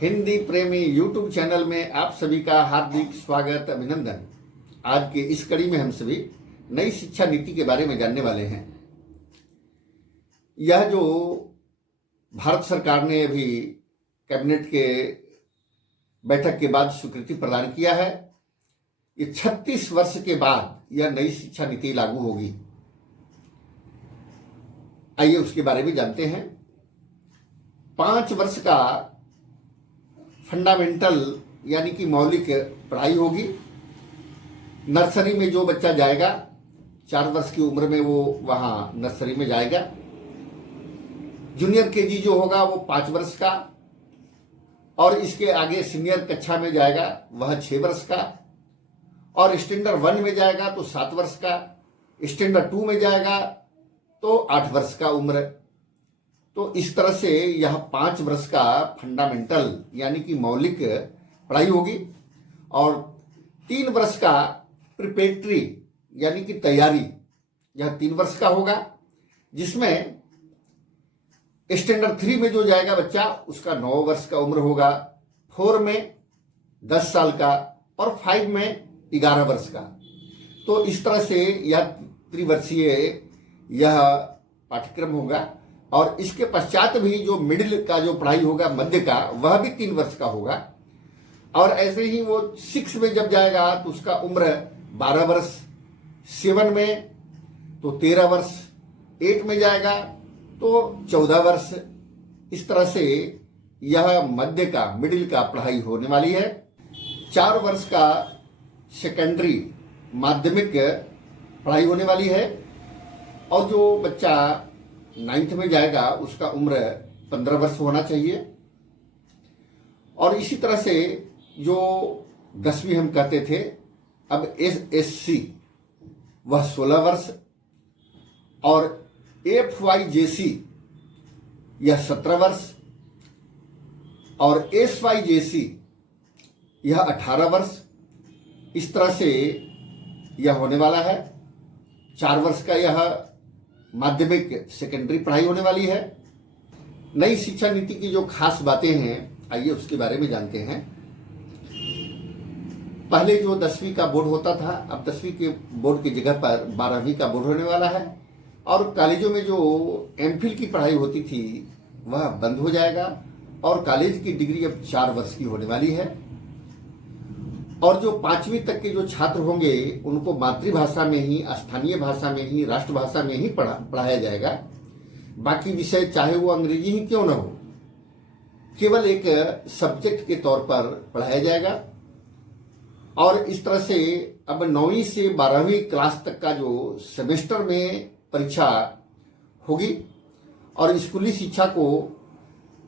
हिंदी प्रेमी YouTube channel में आप सभी का हार्दिक स्वागत अभिनंदन। आज के इस कड़ी में हम सभी नई शिक्षा नीति के बारे में जानने वाले हैं। यह जो भारत सरकार ने अभी कैबिनेट के बैठक के बाद स्वीकृति प्रदान किया है, ये 36 वर्ष के बाद यह नई शिक्षा नीति लागू होगी। आइए उसके बारे में जानते हैं। 5 वर्ष का फंडामेंटल यानी कि मौलिक पढ़ाई होगी। नर्सरी में जो बच्चा जाएगा 4 वर्ष की उम्र में वो वहाँ नर्सरी में जाएगा। जूनियर केजी जो होगा वो 5 वर्ष का, और इसके आगे सीनियर कक्षा में जाएगा वह 6 वर्ष का, और स्टैंडर्ड 1 में जाएगा तो 7 वर्ष का, स्टैंडर्ड 2 में जाएगा तो 8 वर्ष का उम्र। तो इस तरह से यह 5 वर्ष का फंडामेंटल यानी कि मौलिक पढ़ाई होगी, और 3 वर्ष का प्रिपरेटरी यानी कि तैयारी, यह 3 वर्ष का होगा, जिसमें स्टैंडर्ड 3 में जो जाएगा बच्चा उसका 9 वर्ष का उम्र होगा, 4 में 10 साल का, और 5 में 11 वर्ष का। तो इस तरह से यह त्रिवर्षीय यह पाठ्यक्रम होगा। और इसके पश्चात भी जो मिडिल का जो पढ़ाई होगा, मध्य का, वह भी 3 वर्ष का होगा। और ऐसे ही वो 6 में जब जाएगा तो उसका उम्र 12 वर्ष, 7 में तो 13 वर्ष, 8 में जाएगा तो 14 वर्ष। इस तरह से यह मध्य का मिडिल का पढ़ाई होने वाली है। 4 वर्ष का सेकेंडरी माध्यमिक पढ़ाई होने वाली है, और जो बच्चा 9th में जाएगा उसका उम्र 15 वर्ष होना चाहिए। और इसी तरह से जो 10वीं हम कहते थे, अब SSC वह 16 वर्ष, और FYJC यह 17 वर्ष, और SYJC यह 18 वर्ष। इस तरह से यह होने वाला है। 4 वर्ष का यह माध्यमिक सेकेंडरी पढ़ाई होने वाली है। नई शिक्षा नीति की जो खास बातें हैं, आइए उसके बारे में जानते हैं। पहले जो 10वीं का बोर्ड होता था, अब 10वीं के बोर्ड की जगह पर 12वीं का बोर्ड होने वाला है। और कॉलेजों में जो MPhil की पढ़ाई होती थी वह बंद हो जाएगा, और कॉलेज की डिग्री अब 4 वर्ष की होने वाली है। और जो 5वीं तक के जो छात्र होंगे उनको मातृभाषा में ही, स्थानीय भाषा में ही, राष्ट्रभाषा में ही पढ़ाया जाएगा। बाकी विषय चाहे वो अंग्रेजी ही क्यों न हो, केवल एक सब्जेक्ट के तौर पर पढ़ाया जाएगा। और इस तरह से अब 9वीं से 12वीं क्लास तक का जो सेमेस्टर में परीक्षा होगी, और स्कूली शिक्षा को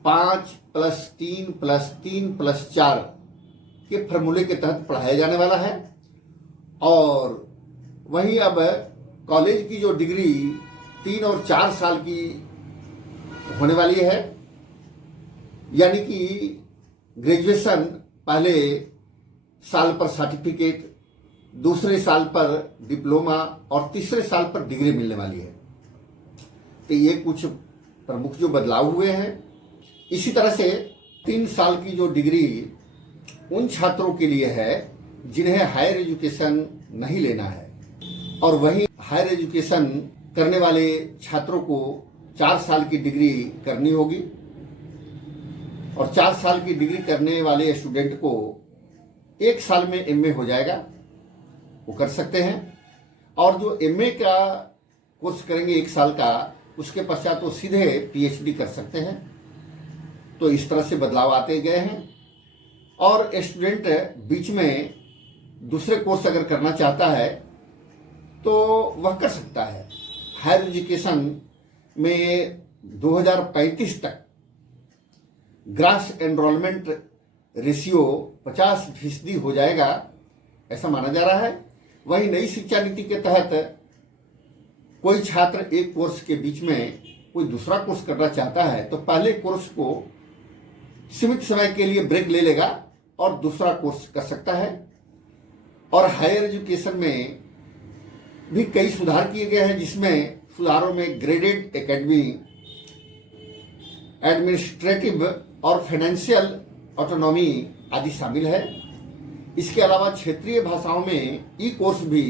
5+3+3+4 के फॉर्मूले के तहत पढ़ाया जाने वाला है। और वहीं अब कॉलेज की जो डिग्री 3 और 4 साल की होने वाली है, यानी कि ग्रेजुएशन पहले साल पर सर्टिफिकेट, दूसरे साल पर डिप्लोमा, और तीसरे साल पर डिग्री मिलने वाली है। तो ये कुछ प्रमुख जो बदलाव हुए हैं। इसी तरह से 3 साल की जो डिग्री उन छात्रों के लिए है जिन्हें हायर एजुकेशन नहीं लेना है, और वहीं हायर एजुकेशन करने वाले छात्रों को 4 साल की डिग्री करनी होगी। और 4 साल की डिग्री करने वाले स्टूडेंट को 1 साल में MA हो जाएगा, वो कर सकते हैं। और जो MA का कोर्स करेंगे 1 साल का, उसके पश्चात वो सीधे PhD कर सकते हैं। तो इस तरह से बदलाव आते गए हैं। और स्टूडेंट बीच में दूसरे कोर्स अगर करना चाहता है तो वह कर सकता है। हायर एजुकेशन में 2035 तक ग्रास एनरोलमेंट रेशियो 50% हो जाएगा, ऐसा माना जा रहा है। वहीं नई शिक्षा नीति के तहत कोई छात्र एक कोर्स के बीच में कोई दूसरा कोर्स करना चाहता है तो पहले कोर्स को सीमित समय के लिए ब्रेक ले लेगा और दूसरा कोर्स कर सकता है। और हायर एजुकेशन में भी कई सुधार किए गए हैं, जिसमें सुधारों में ग्रेडेड एकेडमी, एडमिनिस्ट्रेटिव और फाइनेंशियल ऑटोनॉमी आदि शामिल है। इसके अलावा क्षेत्रीय भाषाओं में ई कोर्स भी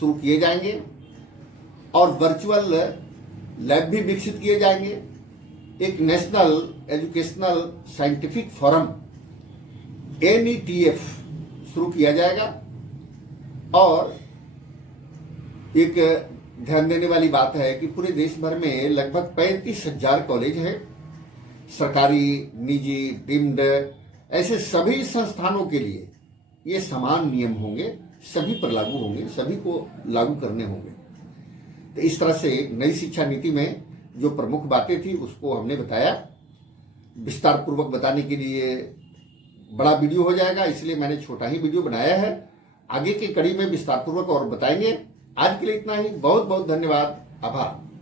शुरू किए जाएंगे और वर्चुअल लैब भी विकसित किए जाएंगे। एक national educational scientific forum NETF शुरू किया जाएगा। और एक ध्यान देने वाली बात है कि पूरे देश भर में लगभग 35,000 कॉलेज हैं, सरकारी, निजी, डीम्ड, ऐसे सभी संस्थानों के लिए ये समान नियम होंगे, सभी पर लागू होंगे, सभी को लागू करने होंगे। तो इस तरह से नई शिक्षा नीति में जो प्रमुख बातें थी उसको हमने बताया। विस्तार पूर्वक बताने के लिए बड़ा वीडियो हो जाएगा, इसलिए मैंने छोटा ही वीडियो बनाया है। आगे की कड़ी में विस्तार पूर्वक और बताएंगे। आज के लिए इतना ही। बहुत बहुत धन्यवाद, आभार।